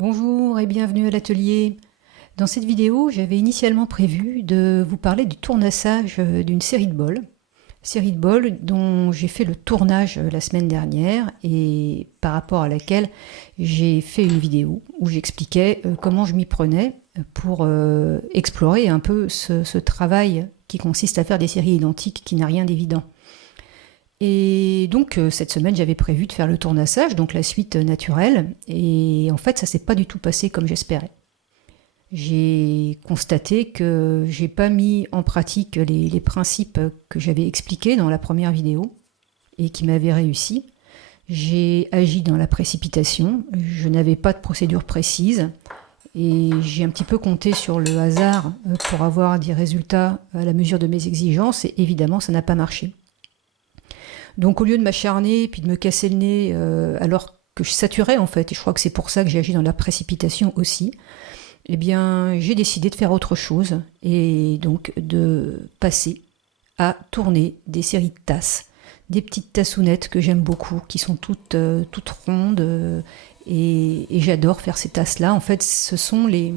Bonjour et bienvenue à l'atelier. Dans cette vidéo, j'avais initialement prévu de vous parler du tournassage d'une série de bols dont j'ai fait le tournage la semaine dernière et par rapport à laquelle j'ai fait une vidéo où j'expliquais comment je m'y prenais pour explorer un peu ce travail qui consiste à faire des séries identiques qui n'a rien d'évident. Et donc cette semaine j'avais prévu de faire le tournassage, donc la suite naturelle, et en fait ça s'est pas du tout passé comme j'espérais. J'ai constaté que j'ai pas mis en pratique les principes que j'avais expliqués dans la première vidéo et qui m'avaient réussi. J'ai agi dans la précipitation, je n'avais pas de procédure précise et j'ai un petit peu compté sur le hasard pour avoir des résultats à la mesure de mes exigences et évidemment ça n'a pas marché. Donc au lieu de m'acharner et puis de me casser le nez alors que je saturais en fait, et je crois que c'est pour ça que j'ai agi dans la précipitation aussi, eh bien j'ai décidé de faire autre chose et donc de passer à tourner des séries de tasses, des petites tassounettes que j'aime beaucoup, qui sont toutes rondes et j'adore faire ces tasses-là. En fait, ce sont les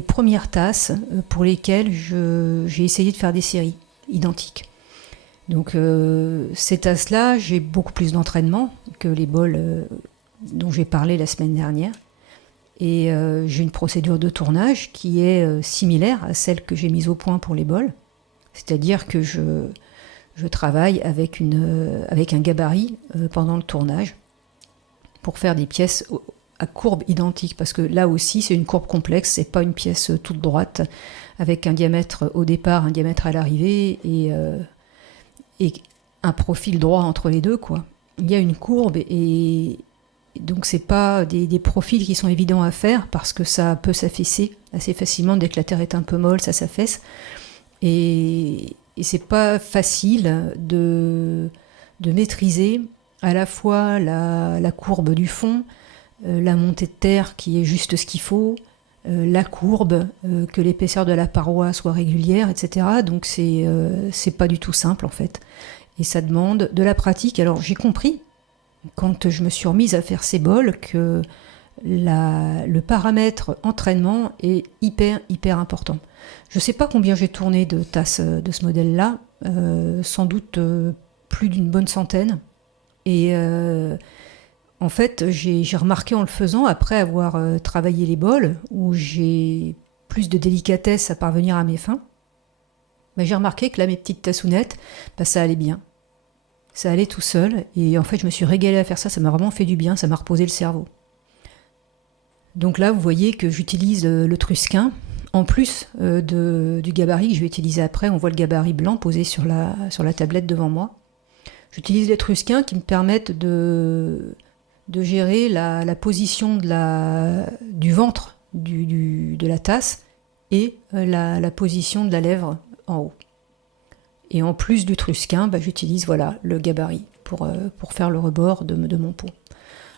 premières tasses pour lesquelles j'ai essayé de faire des séries identiques. Donc ces tasses-là, j'ai beaucoup plus d'entraînement que les bols dont j'ai parlé la semaine dernière. Et j'ai une procédure de tournage qui est similaire à celle que j'ai mise au point pour les bols. C'est-à-dire que je travaille avec un gabarit pendant le tournage pour faire des pièces à courbe identique. Parce que là aussi, c'est une courbe complexe, c'est pas une pièce toute droite avec un diamètre au départ, un diamètre à l'arrivée et un profil droit entre les deux, quoi. Il y a une courbe et donc c'est pas des profils qui sont évidents à faire parce que ça peut s'affaisser assez facilement dès que la terre est un peu molle, ça s'affaisse et c'est pas facile de maîtriser à la fois la courbe du fond, la montée de terre qui est juste ce qu'il faut, la courbe, que l'épaisseur de la paroi soit régulière, etc. Donc c'est pas du tout simple en fait. Et ça demande de la pratique. Alors j'ai compris, quand je me suis remise à faire ces bols, que le paramètre entraînement est hyper important. Je sais pas combien j'ai tourné de tasses de ce modèle-là, sans doute plus d'une bonne centaine. Et en fait, j'ai remarqué en le faisant, après avoir travaillé les bols, où j'ai plus de délicatesse à parvenir à mes fins, j'ai remarqué que là, mes petites tassounettes, ça allait bien. Ça allait tout seul, et en fait, je me suis régalée à faire ça, ça m'a vraiment fait du bien, ça m'a reposé le cerveau. Donc là, vous voyez que j'utilise le trusquin, en plus du gabarit que je vais utiliser après. On voit le gabarit blanc posé sur la tablette devant moi. J'utilise les trusquins qui me permettent de gérer la position du ventre de la tasse et la position de la lèvre en haut. Et en plus du trusquin, j'utilise le gabarit pour faire le rebord de mon pot.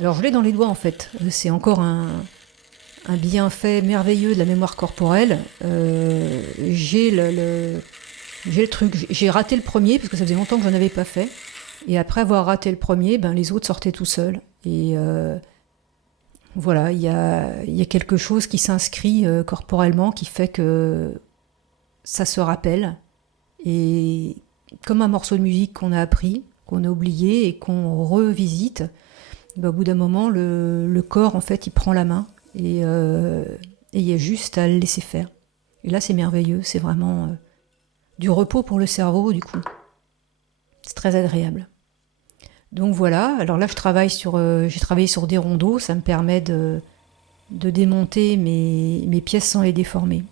Alors je l'ai dans les doigts en fait, c'est encore un bienfait merveilleux de la mémoire corporelle. J'ai le truc, j'ai raté le premier parce que ça faisait longtemps que je n'en avais pas fait. Et après avoir raté le premier, les autres sortaient tout seuls. Et voilà, il y a quelque chose qui s'inscrit corporellement qui fait que ça se rappelle. Et comme un morceau de musique qu'on a appris, qu'on a oublié et qu'on revisite, au bout d'un moment, le corps, en fait, il prend la main et il y a juste à le laisser faire. Et là, c'est merveilleux, c'est vraiment du repos pour le cerveau, du coup. C'est très agréable. Donc voilà, alors là, j'ai travaillé sur des rondeaux, ça me permet de démonter mes pièces sans les déformer.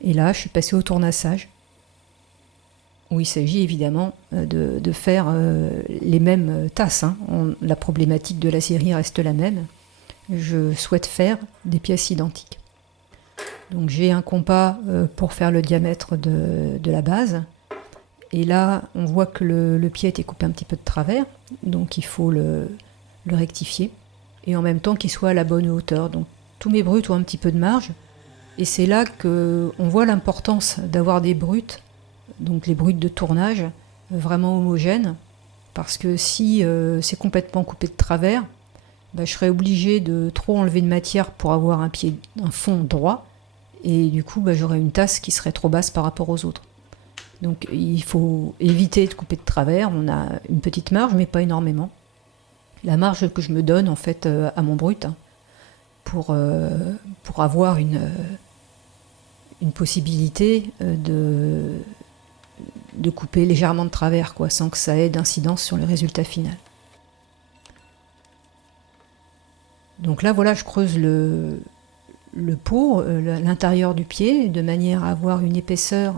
Et là, je suis passée au tournassage, où il s'agit évidemment de faire les mêmes tasses. La problématique de la série reste la même. Je souhaite faire des pièces identiques. Donc j'ai un compas pour faire le diamètre de la base. Et là, on voit que le pied a été coupé un petit peu de travers, donc il faut le rectifier. Et en même temps qu'il soit à la bonne hauteur. Donc tous mes brutes ont un petit peu de marge. Et c'est là qu'on voit l'importance d'avoir des brutes, donc les brutes de tournage, vraiment homogènes. Parce que si c'est complètement coupé de travers, je serais obligée de trop enlever de matière pour avoir un fond droit, et du coup j'aurais une tasse qui serait trop basse par rapport aux autres. Donc il faut éviter de couper de travers. On a une petite marge, mais pas énormément. La marge que je me donne en fait à mon brut, hein, pour avoir une possibilité de couper légèrement de travers, quoi, sans que ça ait d'incidence sur le résultat final. Donc là, voilà, je creuse le pot, l'intérieur du pied, de manière à avoir une épaisseur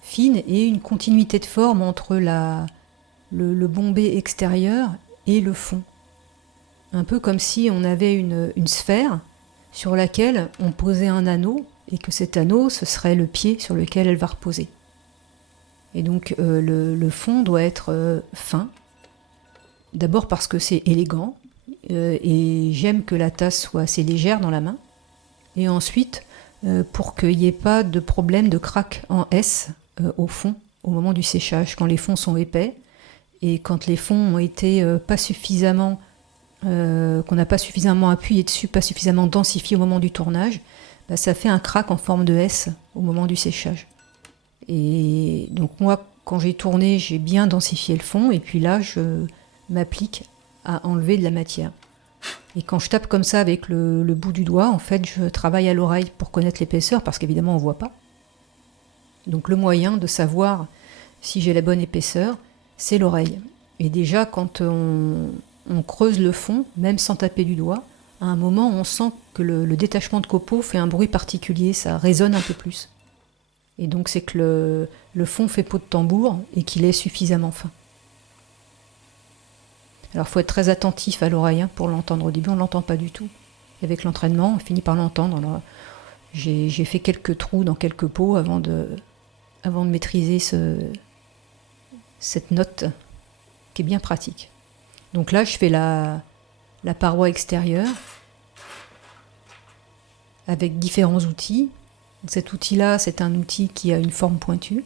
fine et une continuité de forme entre le bombé extérieur et le fond. Un peu comme si on avait une sphère sur laquelle on posait un anneau, et que cet anneau, ce serait le pied sur lequel elle va reposer. Et donc le fond doit être fin, d'abord parce que c'est élégant, et j'aime que la tasse soit assez légère dans la main, et ensuite pour qu'il n'y ait pas de problème de craque en S au fond au moment du séchage, quand les fonds sont épais, et quand les fonds ont été pas suffisamment, qu'on n'a pas suffisamment appuyé dessus, pas suffisamment densifié au moment du tournage, ça fait un crack en forme de S au moment du séchage. Et donc moi, quand j'ai tourné, j'ai bien densifié le fond, et puis là, je m'applique à enlever de la matière. Et quand je tape comme ça avec le bout du doigt, en fait, je travaille à l'oreille pour connaître l'épaisseur, parce qu'évidemment, on ne voit pas. Donc le moyen de savoir si j'ai la bonne épaisseur, c'est l'oreille. Et déjà, quand on creuse le fond, même sans taper du doigt, à un moment, on sent que le détachement de copeaux fait un bruit particulier, ça résonne un peu plus. Et donc c'est que le fond fait peau de tambour et qu'il est suffisamment fin. Alors il faut être très attentif à l'oreille, hein, pour l'entendre. Au début, on ne l'entend pas du tout. Et avec l'entraînement, on finit par l'entendre. Alors, j'ai fait quelques trous dans quelques pots avant de maîtriser cette note qui est bien pratique. Donc là, je fais la paroi extérieure avec différents outils. Cet outil-là, c'est un outil qui a une forme pointue,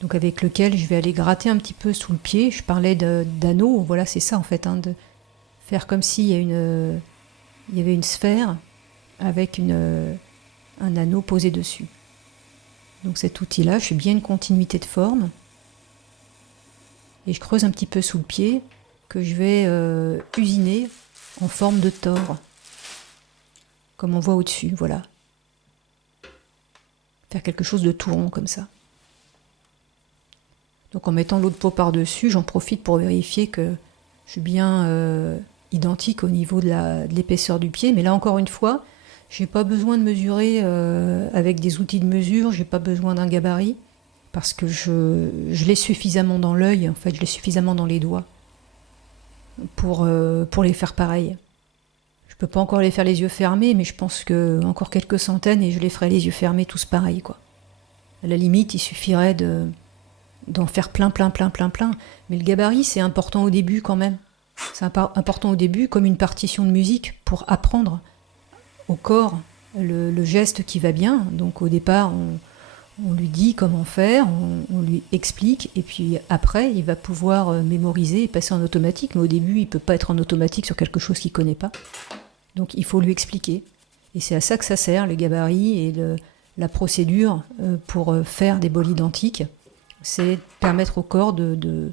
donc avec lequel je vais aller gratter un petit peu sous le pied. Je parlais d'anneau, voilà, c'est ça en fait, hein, de faire comme s'il y avait une sphère avec un anneau posé dessus. Donc cet outil-là, je fais bien une continuité de forme, et je creuse un petit peu sous le pied, que je vais usiner en forme de tore, comme on voit au-dessus, voilà. Faire quelque chose de tout rond comme ça. Donc en mettant l'eau de pot par-dessus, j'en profite pour vérifier que je suis bien identique au niveau de l'épaisseur du pied. Mais là encore une fois, j'ai pas besoin de mesurer avec des outils de mesure, j'ai pas besoin d'un gabarit, parce que je l'ai suffisamment dans l'œil, en fait je l'ai suffisamment dans les doigts pour les faire pareil. Je peux pas encore les faire les yeux fermés, mais je pense que encore quelques centaines et je les ferai les yeux fermés tous pareil, quoi. À la limite, il suffirait d'en faire plein. Mais le gabarit, c'est important au début quand même. C'est important au début comme une partition de musique pour apprendre au corps le geste qui va bien. Donc au départ, on lui dit comment faire, on lui explique, et puis après, il va pouvoir mémoriser et passer en automatique. Mais au début, il ne peut pas être en automatique sur quelque chose qu'il ne connaît pas. Donc il faut lui expliquer. Et c'est à ça que ça sert, le gabarit et la procédure pour faire des bols identiques. C'est permettre au corps de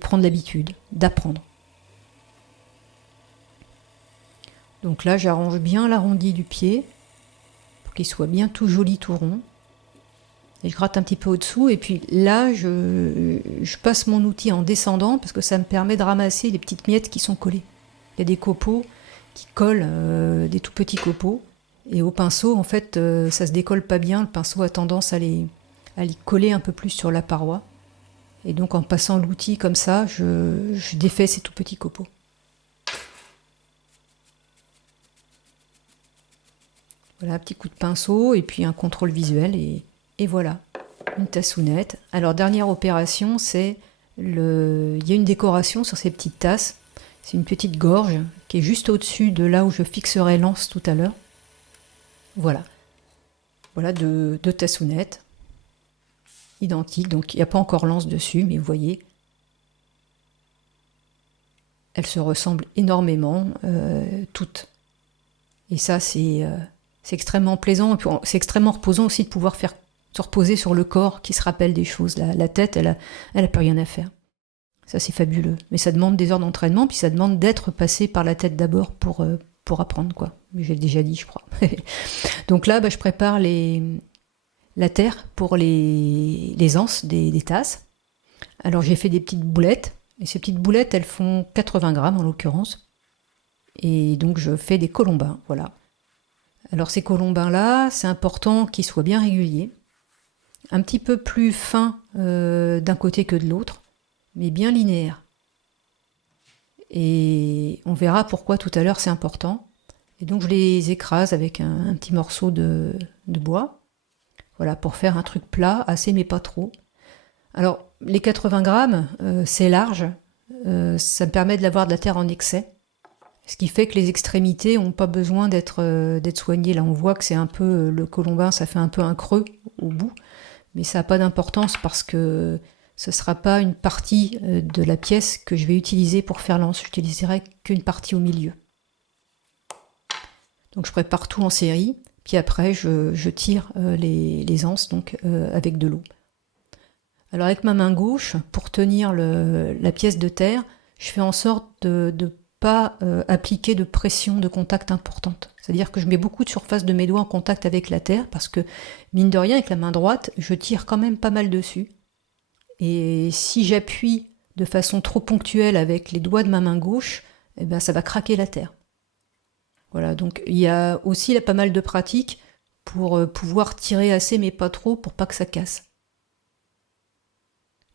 prendre l'habitude, d'apprendre. Donc là, j'arrange bien l'arrondi du pied pour qu'il soit bien tout joli, tout rond. Et je gratte un petit peu au-dessous, et puis là, je passe mon outil en descendant, parce que ça me permet de ramasser les petites miettes qui sont collées. Il y a des copeaux qui collent, des tout petits copeaux, et au pinceau, en fait, ça se décolle pas bien. Le pinceau a tendance à les coller un peu plus sur la paroi. Et donc en passant l'outil comme ça, je défais ces tout petits copeaux. Voilà, un petit coup de pinceau et puis un contrôle visuel, et voilà, une tassounette. Alors dernière opération, il y a une décoration sur ces petites tasses. C'est une petite gorge qui est juste au-dessus de là où je fixerai l'anse tout à l'heure. Voilà. Voilà deux tassounettes identiques. Donc il n'y a pas encore l'anse dessus, mais vous voyez. elles se ressemblent énormément, toutes. Et ça, c'est extrêmement plaisant, et puis c'est extrêmement reposant aussi de pouvoir se reposer sur le corps qui se rappelle des choses. La tête, elle a plus rien à faire. Ça, c'est fabuleux. Mais ça demande des heures d'entraînement, puis ça demande d'être passé par la tête d'abord pour apprendre, quoi. Mais j'ai déjà dit, je crois. Donc là, je prépare la terre pour les anses des tasses. Alors j'ai fait des petites boulettes, et ces petites boulettes, elles font 80 grammes en l'occurrence. Et donc je fais des colombins, voilà. Alors ces colombins-là, c'est important qu'ils soient bien réguliers, un petit peu plus fins d'un côté que de l'autre, mais bien linéaires. Et on verra pourquoi tout à l'heure c'est important. Et donc je les écrase avec un petit morceau de bois, voilà, pour faire un truc plat, assez mais pas trop. Alors les 80 grammes, c'est large, ça me permet d'avoir de la terre en excès. Ce qui fait que les extrémités n'ont pas besoin d'être soignées. Là, on voit que c'est un peu le colombin, ça fait un peu un creux au bout, mais ça n'a pas d'importance parce que ce ne sera pas une partie de la pièce que je vais utiliser pour faire l'anse. Je n'utiliserai qu'une partie au milieu. Donc je prépare tout en série, puis après je tire les anses donc, avec de l'eau. Alors avec ma main gauche, pour tenir la pièce de terre, je fais en sorte de pas appliquer de pression de contact importante. C'est-à-dire que je mets beaucoup de surface de mes doigts en contact avec la terre parce que, mine de rien, avec la main droite, je tire quand même pas mal dessus. Et si j'appuie de façon trop ponctuelle avec les doigts de ma main gauche, eh ben, ça va craquer la terre. Voilà, donc il y a aussi là, pas mal de pratiques pour pouvoir tirer assez mais pas trop pour pas que ça casse.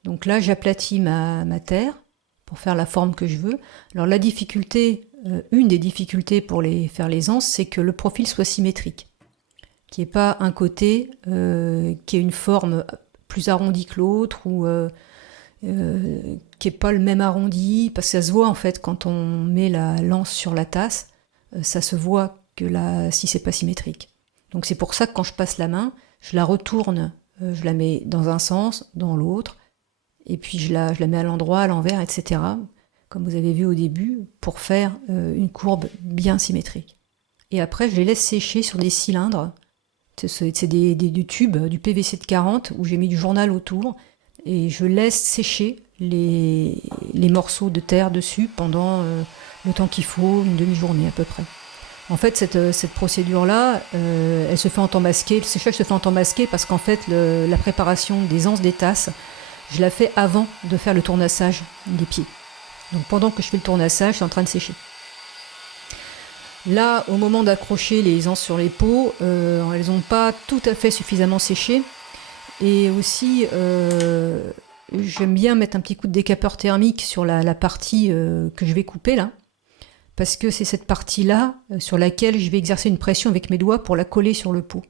Donc là, j'aplatis ma terre pour faire la forme que je veux. Alors la difficulté, une des difficultés pour faire les anses, c'est que le profil soit symétrique. Qu'il n'y ait pas un côté qui ait une forme plus arrondie que l'autre ou qui n'ait pas le même arrondi, parce que ça se voit en fait quand on met la lance sur la tasse, ça se voit que si c'est pas symétrique. Donc c'est pour ça que quand je passe la main, je la retourne, je la mets dans un sens, dans l'autre, et puis je la mets à l'endroit, à l'envers, etc., comme vous avez vu au début, pour faire une courbe bien symétrique. Et après, je les laisse sécher sur des cylindres. C'est du tube, du PVC de 40, où j'ai mis du journal autour, et je laisse sécher les morceaux de terre dessus pendant le temps qu'il faut, une demi-journée à peu près. En fait, cette procédure-là, elle se fait en temps masqué. Le séchage se fait en temps masqué parce qu'en fait, la préparation des anses des tasses, je la fais avant de faire le tournassage des pieds. Donc pendant que je fais le tournassage, je suis en train de sécher. Là, au moment d'accrocher les anses sur les pots, elles n'ont pas tout à fait suffisamment séché. Et aussi, j'aime bien mettre un petit coup de décapeur thermique sur la partie que je vais couper là. Parce que c'est cette partie-là sur laquelle je vais exercer une pression avec mes doigts pour la coller sur le pot.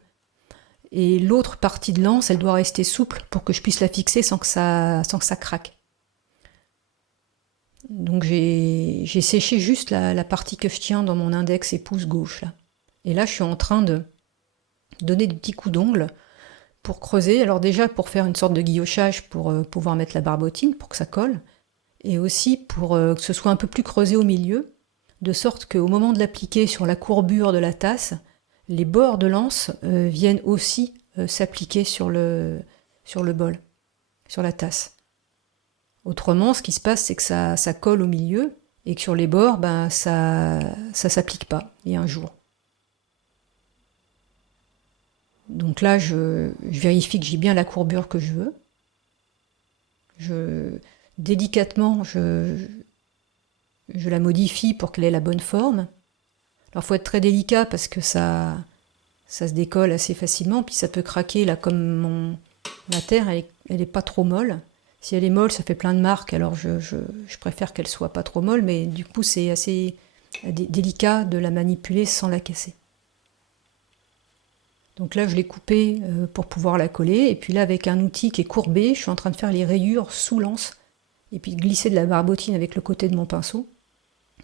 Et l'autre partie de l'anse, elle doit rester souple pour que je puisse la fixer sans que ça craque. Donc j'ai séché juste la partie que je tiens dans mon index et pouce gauche. Là. Et là, je suis en train de donner des petits coups d'ongle pour creuser. Alors déjà, pour faire une sorte de guillochage pour pouvoir mettre la barbotine, pour que ça colle. Et aussi pour que ce soit un peu plus creusé au milieu, de sorte qu'au moment de l'appliquer sur la courbure de la tasse, les bords de l'anse viennent aussi s'appliquer sur le bol, sur la tasse. Autrement, ce qui se passe, c'est que ça colle au milieu et que sur les bords, ça s'applique pas. Il y a un jour. Donc là, je vérifie que j'ai bien la courbure que je veux. Délicatement, je la modifie pour qu'elle ait la bonne forme. Alors, il faut être très délicat parce que ça se décolle assez facilement, puis ça peut craquer. Là, comme ma terre, elle est pas trop molle. Si elle est molle, ça fait plein de marques, alors je préfère qu'elle soit pas trop molle, mais du coup, c'est assez délicat de la manipuler sans la casser. Donc là, je l'ai coupée pour pouvoir la coller, et puis là, avec un outil qui est courbé, je suis en train de faire les rayures sous l'anse, et puis de glisser de la barbotine avec le côté de mon pinceau.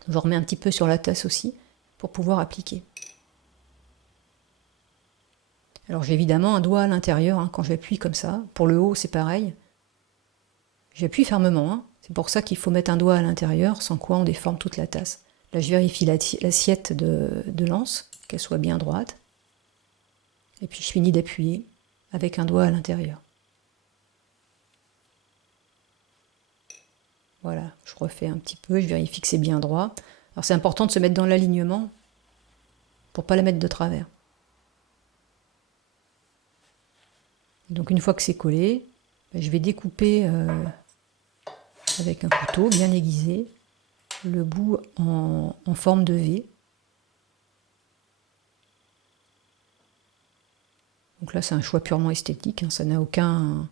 Je remets un petit peu sur la tasse aussi, pour pouvoir appliquer. Alors j'ai évidemment un doigt à l'intérieur, quand j'appuie comme ça. Pour le haut, c'est pareil. J'appuie fermement, hein. C'est pour ça qu'il faut mettre un doigt à l'intérieur, sans quoi on déforme toute la tasse. Là, je vérifie l'assiette de l'anse, qu'elle soit bien droite. Et puis je finis d'appuyer avec un doigt à l'intérieur. Voilà, je refais un petit peu, je vérifie que c'est bien droit. Alors c'est important de se mettre dans l'alignement pour ne pas la mettre de travers. Donc une fois que c'est collé, je vais découper avec un couteau bien aiguisé le bout en forme de V. Donc là c'est un choix purement esthétique, hein, ça n'a aucune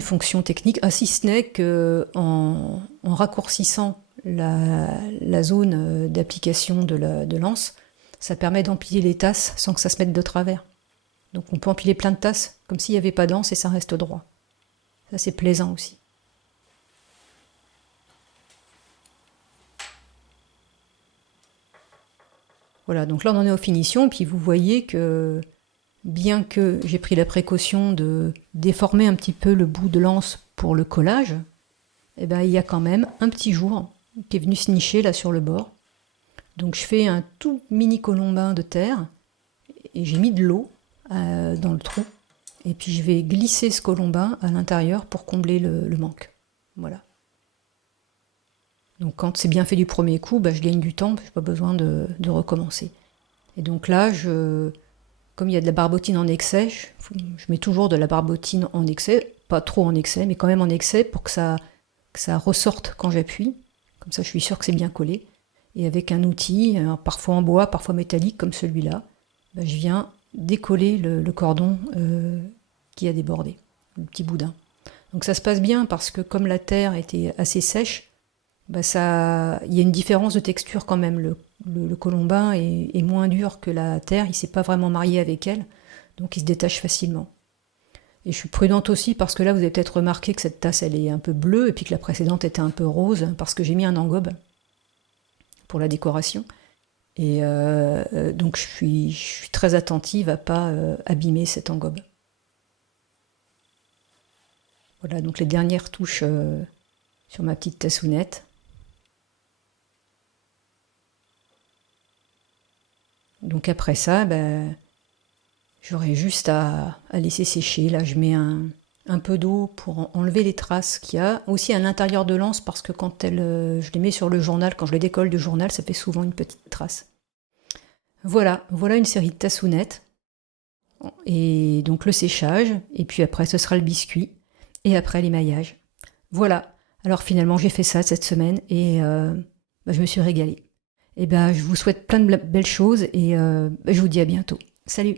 fonction technique, si ce n'est qu'en raccourcissant la zone d'application de l'anse, ça permet d'empiler les tasses sans que ça se mette de travers. Donc on peut empiler plein de tasses comme s'il n'y avait pas d'anse et ça reste droit. Ça c'est plaisant aussi. Voilà, donc là on en est aux finitions, puis vous voyez que bien que j'ai pris la précaution de déformer un petit peu le bout de l'anse pour le collage, eh ben, il y a quand même un petit jour qui est venu se nicher là sur le bord. Donc je fais un tout mini colombin de terre et j'ai mis de l'eau dans le trou. Et puis je vais glisser ce colombin à l'intérieur pour combler le manque. Voilà. Donc quand c'est bien fait du premier coup, je gagne du temps, je n'ai pas besoin de recommencer. Et donc là, comme il y a de la barbotine en excès, je mets toujours de la barbotine en excès, pas trop en excès, mais quand même en excès pour que ça ressorte quand j'appuie. Comme ça, je suis sûre que c'est bien collé. Et avec un outil, parfois en bois, parfois métallique, comme celui-là, je viens décoller le cordon qui a débordé, le petit boudin. Donc ça se passe bien parce que comme la terre était assez sèche, il y a une différence de texture quand même. Le colombin est moins dur que la terre, il ne s'est pas vraiment marié avec elle, donc il se détache facilement. Et je suis prudente aussi parce que là, vous avez peut-être remarqué que cette tasse, elle est un peu bleue, et puis que la précédente était un peu rose, parce que j'ai mis un engobe pour la décoration. Et donc je suis très attentive à ne pas abîmer cet engobe. Voilà, donc les dernières touches sur ma petite tassounette. Donc après ça, j'aurai juste à laisser sécher. Là, je mets un peu d'eau pour enlever les traces qu'il y a. Aussi à l'intérieur de l'anse, parce que quand je les mets sur le journal, quand je les décolle du journal, ça fait souvent une petite trace. Voilà une série de tassounettes. Et donc le séchage, et puis après ce sera le biscuit, et après l'émaillage. Voilà, alors finalement j'ai fait ça cette semaine, et je me suis régalée. Et je vous souhaite plein de belles choses, et je vous dis à bientôt. Salut!